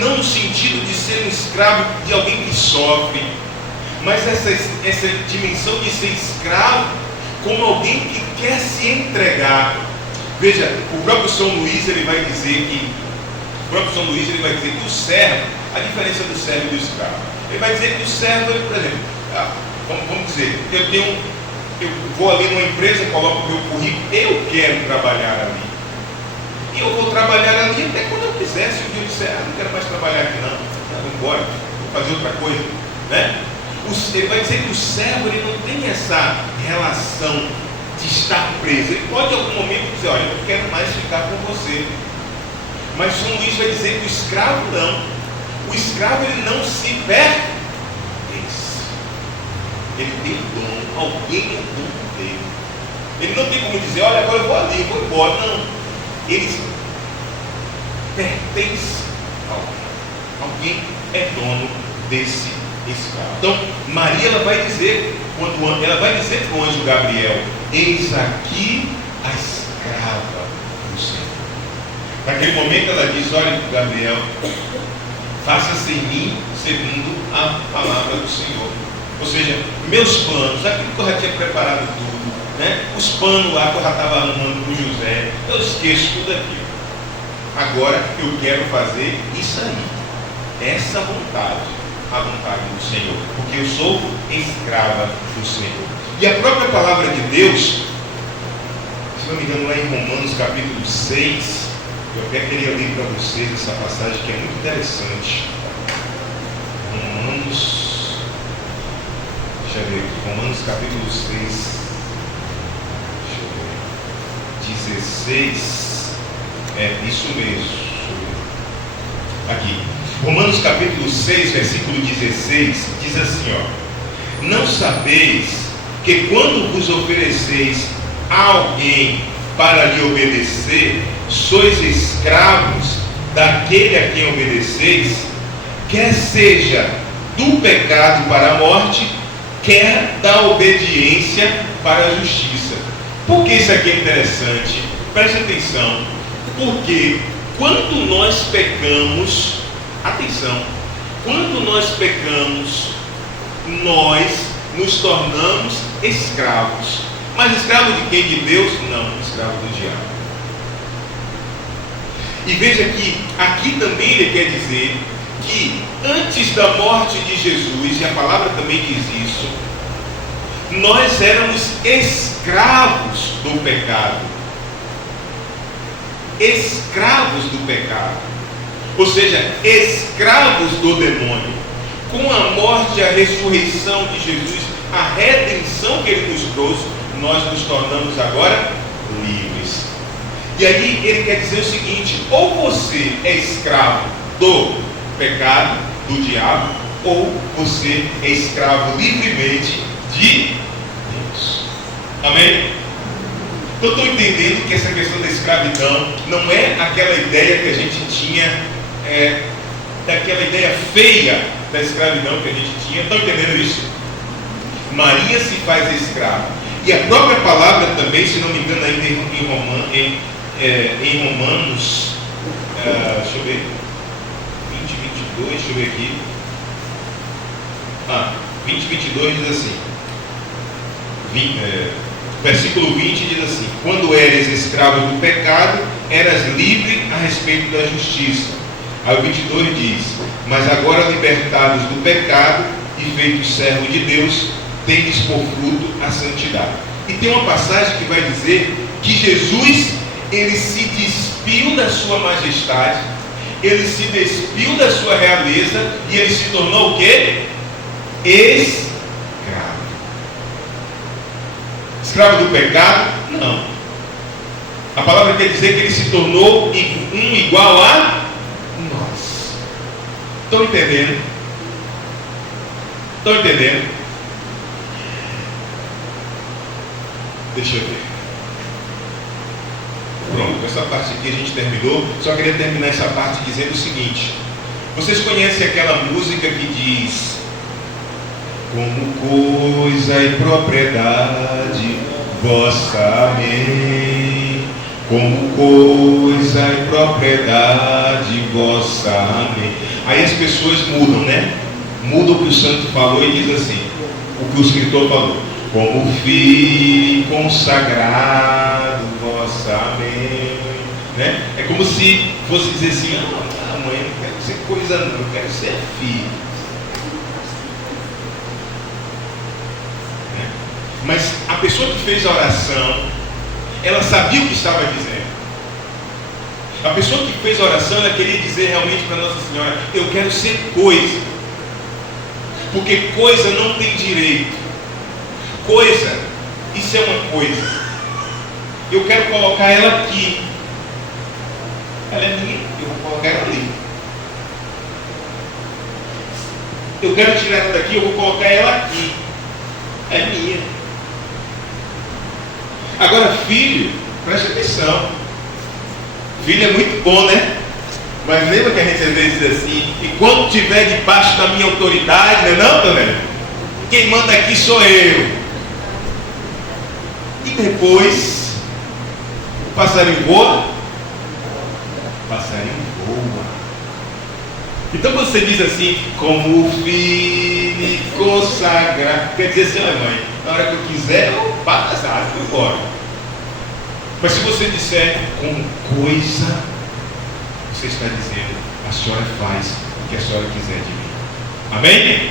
não no sentido de ser um escravo de alguém que sofre, mas essa dimensão de ser escravo como alguém que quer se entregar. Veja, o próprio São Luís ele vai dizer que o servo, a diferença do servo e do escravo, ele vai dizer que o servo, por exemplo, vamos dizer, eu vou ali numa empresa, coloco o meu currículo, eu quero trabalhar ali. E eu vou trabalhar ali até quando eu quiser. Se um dia eu disser, não quero mais trabalhar aqui não, vou embora, vou fazer outra coisa, né? Ele vai dizer que o servo ele não tem essa relação de estar preso. Ele pode em algum momento dizer, olha, eu não quero mais ficar com você. Mas São Luís vai dizer que o escravo não. O escravo ele não se pertence. Ele tem dono, alguém é dono dele. Ele não tem como dizer, olha, agora eu vou ali, eu vou embora. Não. Ele pertence a alguém. Alguém é dono desse escravo. Então, Maria ela vai dizer para o anjo Gabriel, eis aqui a escrava do Senhor. Naquele momento ela diz, olha Gabriel, faça-se em mim segundo a palavra do Senhor. Ou seja, meus planos, aquilo que eu já tinha preparado tudo, né? Os panos lá que eu já estava arrumando para o José, eu esqueço tudo aquilo. Agora eu quero fazer isso aí, essa vontade, a vontade do Senhor, porque eu sou escrava do Senhor. E a própria palavra de Deus, se não me engano, lá em Romanos capítulo 6, eu até queria ler para vocês essa passagem que é muito interessante. Deixa eu ver aqui, Romanos capítulo 6, deixa eu ver, 16, isso mesmo, aqui, Romanos capítulo 6, versículo 16, diz assim, ó, não sabeis que quando vos ofereceis a alguém para lhe obedecer, sois escravos daquele a quem obedeceis, quer seja do pecado para a morte, quer da obediência para a justiça. Por que isso aqui é interessante? Preste atenção, porque quando nós pecamos, atenção, quando nós pecamos, nós nos tornamos escravos. Mas escravo de quem? De Deus? Não, escravo do diabo. E veja que aqui também ele quer dizer que antes da morte de Jesus, e a palavra também diz isso, nós éramos escravos do pecado. Escravos do pecado. Ou seja, escravos do demônio. Com a morte e a ressurreição de Jesus, a redenção que ele nos trouxe, nós nos tornamos agora livres. E aí ele quer dizer o seguinte: ou você é escravo do pecado, do diabo, ou você é escravo livremente de Deus. Amém? Então estou entendendo que essa questão da escravidão não é aquela ideia que a gente tinha, daquela ideia feia da escravidão que a gente tinha. Estão entendendo isso? Maria se faz escrava. E a própria palavra também, se não me engano, ainda em Romanos, deixa eu ver, 20, 22, deixa eu ver aqui. 20, 22 diz assim, versículo 20 diz assim: quando eres escravo do pecado, eras livre a respeito da justiça. Aí o 22 diz: mas agora libertados do pecado e feitos servos de Deus, tendes por fruto a santidade. E tem uma passagem que vai dizer que Jesus, ele se despiu da sua majestade, ele se despiu da sua realeza e ele se tornou o quê? Escravo. Escravo do pecado? Não. A palavra quer dizer que ele se tornou um igual a nós. Estão entendendo? Estão entendendo? Deixa eu ver. Pronto, essa parte aqui a gente terminou. Só queria terminar essa parte dizendo o seguinte: vocês conhecem aquela música que diz: como coisa e propriedade vossa, amém. Como coisa e propriedade vossa, amém. Aí as pessoas mudam, né? Mudam o que o santo falou e diz assim, o que o escritor falou: como filho consagrado vossa, amém. Né? É como se fosse dizer assim: não, mãe, eu não quero ser coisa não, eu quero ser filho. Né? Mas a pessoa que fez a oração, ela sabia o que estava dizendo. A pessoa que fez a oração, ela queria dizer realmente para Nossa Senhora: eu quero ser coisa. Porque coisa não tem direito. Coisa, isso é uma coisa. Eu quero colocar ela aqui. Ela é minha, eu vou colocar ela ali. Eu quero tirar ela daqui, eu vou colocar ela aqui. É minha. Agora, filho, preste atenção. Filho é muito bom, né? Mas lembra que a gente às vezes diz assim: e quando estiver debaixo da minha autoridade, não é não, Tonélio? Quem manda aqui sou eu. E depois, o passarinho voa? O passarinho voa. Então você diz assim: como filho consagrado, quer dizer assim, olha mãe, na hora que eu quiser, eu bato as asas, eu vou embora. Mas se você disser com coisa, você está dizendo: a senhora faz o que a senhora quiser de mim. Amém?